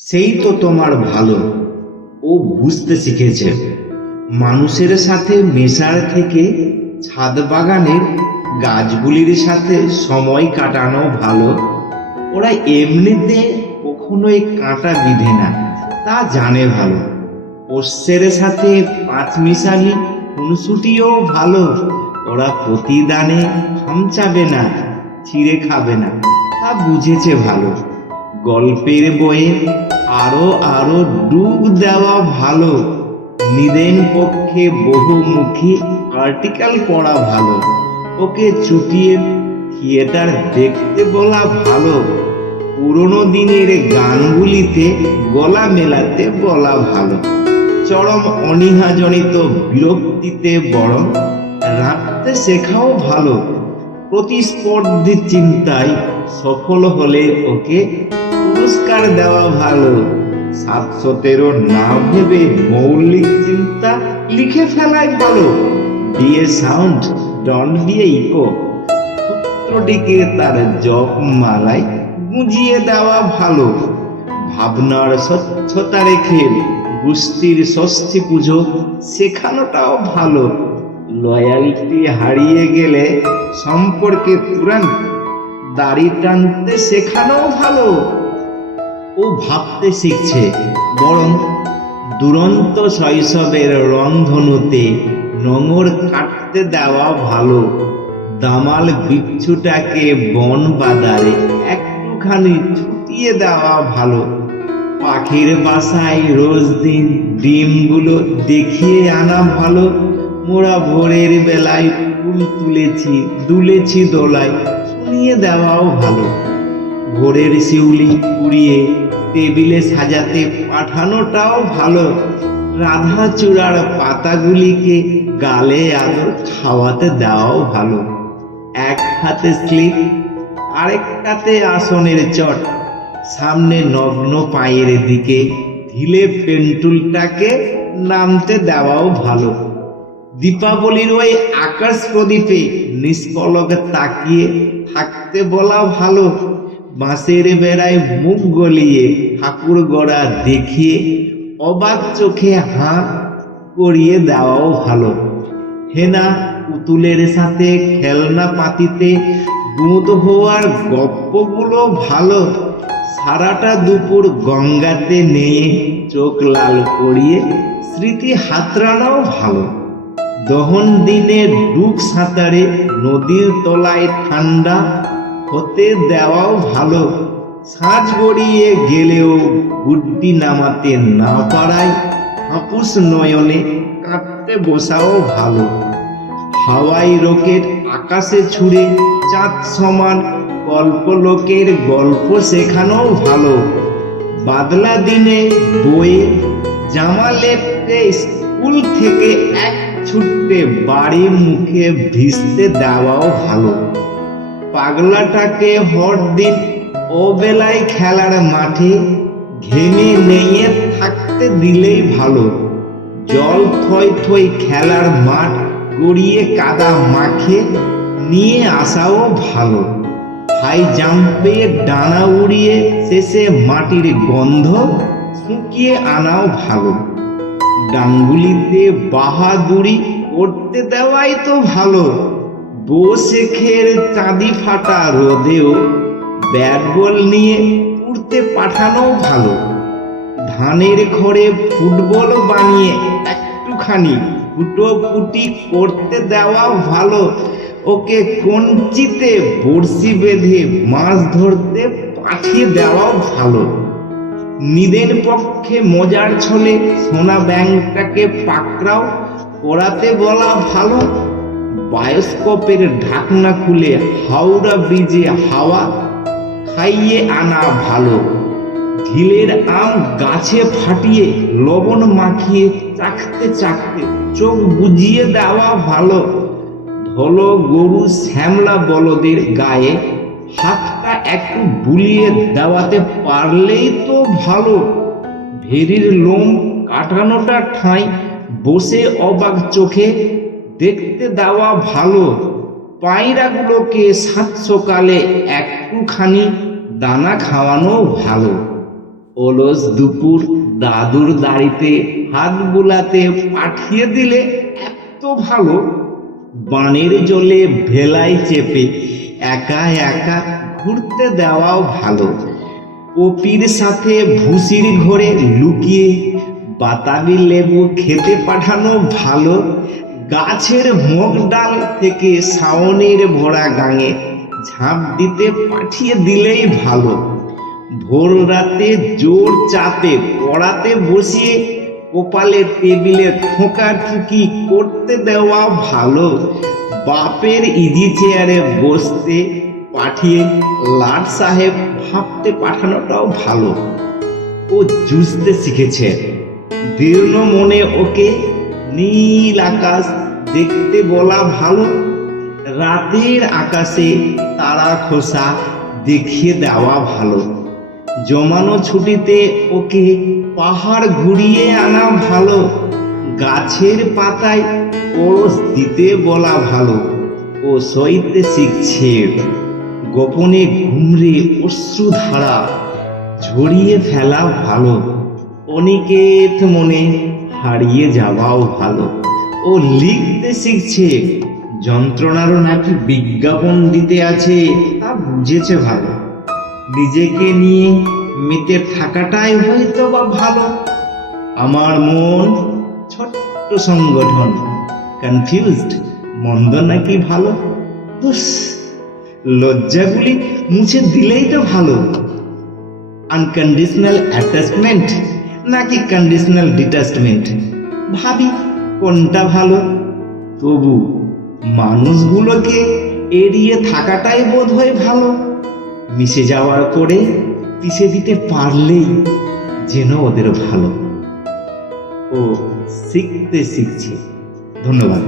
সেই তো তোমার ভালো। ও বুঝতে শিখেছে মানুষের সাথে মেশার থেকে ছাদ বাগানের গাছগুলির সাথে সময় কাটানো ভালো। ওরা এমনিতে কখনোই কাঁটা বিঁধে না, তা জানে ভালো। পোষ্যের সাথে পাঁচমিশালি খুনসুটিও ভালো। ওরা প্রতিদানে খামচাবে না, ছিঁড়ে খাবে না, তা বুঝেছে ভালো। গল্পের বইয়ে আরো আরো ডুব দেওয়া ভালো। নিদেন পক্ষে বহুমুখী আর্টিকেল পড়া ভালো। ওকে চুটিয়ে থিয়েটার দেখতে বলা ভালো। পুরোনো দিনের গানগুলিতে গলা মেলাতে বলা ভালো। চরম অনীহাজনিত বিরক্তিতে বরং রাখতে শেখাও ভালো। প্রতিস্পর্ধী চিন্তায় সফল হলে ওকে পুরস্কার দেওয়া ভালো। 713 না ভেবে মৌলিক চিন্তা লিখে ফেলাই ভালো। দিয়ে সাউন্ড, ডন্ট দিয়ে ইকো, সূত্রটিকে তার জপ মালায় গুঁজিয়ে দেওয়া ভালো। ভাবনার স্বচ্ছতা রেখে গোষ্ঠীর ষষ্ঠী পুজো শেখানোটাও ভালো। লয়ালটি হারিয়ে গেলে সম্পর্কে তুরন্ত দাড়ি টানতে শেখানো ভালো। ও ভাবতে শিখছে, বরং দুরন্ত শৈশবের রংধনুতে নোঙর কাটতে দেওয়া ভালো। দামাল বিচ্ছুটাকে বন বাদারে একটুখানি ছুটিয়ে দেওয়া ভালো। পাখির বাসায় রোজ দিন ডিমগুলো দেখিয়ে আনা ভালো। মোরা ভোরের বেলায় ফুল তুলেছি, দুলেছি দোলায়, শুনিয়ে দেওয়াও ভালো। ভোরের শিউলি কুড়িয়ে টেবিলে সাজাতে পাঠানোটাও ভালো। রাধা চূড়ার পাতাগুলিকে গালে আদর খাওয়াতে দেওয়াও ভালো। এক হাতে স্লিপ, আরেকটাতে আসনের চট, সামনে নগ্ন পায়ের দিকে ঢিলে পেন্টুলটাকে নামতে দেওয়াও ভালো। দীপাবলির ওই আকাশ প্রদীপে নিষ্পলকে তাকিয়ে থাকতে বলা ভালো। বাঁশের বেড়ায় মুখ গলিয়ে ঠাকুর গড়া দেখিয়ে অবাক চোখে হাঁ করিয়ে দেওয়াও ভালো। হেনা পুতুলের সাথে খেলনা পাতিতে গুঁত হওয়ার গপ্পগুলো ভালো। সারাটা দুপুর গঙ্গাতে নিয়ে চোখ লাল করিয়ে স্মৃতি হাতড়ানোও ভালো। দহন দিনে ডুব সাঁতারে নদীর তলায় ঠান্ডা হতে দেওয়াও ভালো। সাঁঝ গড়িয়ে গেলেও গুড্ডি নামাতে না পারায় হাপুস নয়নে কাঁদতে বসাও ভালো। হাওয়াই রকেট আকাশে ছুড়ে চাঁদ সমান কল্পলোকের গল্প শেখানোও ভালো। বাদলা দিনে বয়ে জামা লেপটে স্কুল থেকে এক ছুটতে বাড়ির মুখে ভিজতে দেওয়াও ভালো। পাগলাটাকে হর দিন ও বেলায় খেলার মাঠে ঘেমে নেয়ে থাকতে দিলেই ভালো। জল থই থই খেলার মাঠ গড়িয়ে কাদা মাখে নিয়ে আসাও ভালো। হাই জাম্পে ডানা উড়িয়ে শেষে মাটির গন্ধ শুকিয়ে আনাও ভালো। ডাঙ্গুলিতে বাহাদুরি করতে দেওয়াই তো ভালো। শেখের চাঁদি ফাটা রোদেও ব্যাট বল নিয়ে উড়তে পাঠানো ভালো। ধানের খড়ে ফুটবল বানিয়ে একটুখানি ফুটোফুটি করতে দেওয়া ভালো। ওকে কঞ্চিতে বড়শি বেঁধে মাছ ধরতে পাঠিয়ে দেওয়াও ভালো। নিদেন পক্ষে মজার ছলে সোনা ব্যাংকটাকে পাকড়াও করাতে বলা ভালো। বায়োস্কোপের ঢাকনা খুলে হাওড়া ব্রিজে হাওয়া খাইয়ে আনা ভালো। ঢিলের আম গাছে ফাটিয়ে লবণ মাখিয়ে চাখতে চাখতে চোখ বুজিয়ে দেওয়া ভালো। ধলো গরু শ্যামলা বলদের গায়ে হাতটা একটু বুলিয়ে দেওয়াতে পারলেই তো ভালো। ভেরির লোম কাটানোটা ঠাঁই বসে অবাক চোখে দেখতে দেওয়া ভালো। পায়রাগুলোকে সাত সকালে একটুখানি দানা খাওয়ানো ভালো। অলস দুপুর দাদুর দাড়িতে হাত বুলাতে পাঠিয়ে দিলে এত ভালো, বানের জলে ভেলায় চেপে একা একা ঘুরতে দেওয়াও ভালো। পপির সাথে ভুসির ঘরে লুকিয়ে বাতাবি লেবু খেতে পাঠানো ভালো। গাছের মগ ডাল থেকে শাওনের ভরা গাঙে ঝাঁপ দিতে পাঠিয়ে দিলেই ভালো। ভোর রাতে জোর চাপে পড়াতে বসিয়ে কপালে টেবিলে ঠোকাঠুকি করতে দেওয়া ভালো। বাপের ইজি চেয়ারে বসতে পাঠিয়ে লাট সাহেব ভাবতে পাঠানোটাও ভালো। ও জুঝতে শিখেছে, দীর্ণ মনে ওকে নীল আকাশ দেখতে বলা ভালো। রাতের আকাশে তারা খোসা দেখিয়ে দেওয়া ভালো। জমানো ছুটিতে ওকে পাহাড় ঘুরিয়ে আনা ভালো। গাছের পাতায় পরশ দিতে বলা ভালো। ও সইতে শিখছে, গোপনে ঘুমরে অশ্রুধারা ঝরিয়ে ফেলা ভালো। অনিকেত মনে হারিয়ে যাওয়াও ভালো। ও লিখতে শিখছে, যন্ত্রণারও নাকি বিজ্ঞাপন দিতে আছে তা বুঝেছে ভালো। নিজেকে নিয়ে মেতে থাকাটাই হয়তো বা ভালো। আমার মন ছোট্ট সংগঠন, কনফিউজড, মন্দ নাকি ভালো। লজ্জাগুলি মুছে দিলেই তো ভালো। আনকন্ডিশনাল অ্যাটাচমেন্ট নাকি কন্ডিশনাল ডিটাচমেন্ট, ভাবি কোনটা ভালো। তবু মানুষগুলোকে এড়িয়ে থাকাটাই বোধ হয় ভালো। মিশে যাওয়ার করে পিষে দিতে পারলেই যেন ওদের ভালো। ও শিখতে শিখছে। ধন্যবাদ।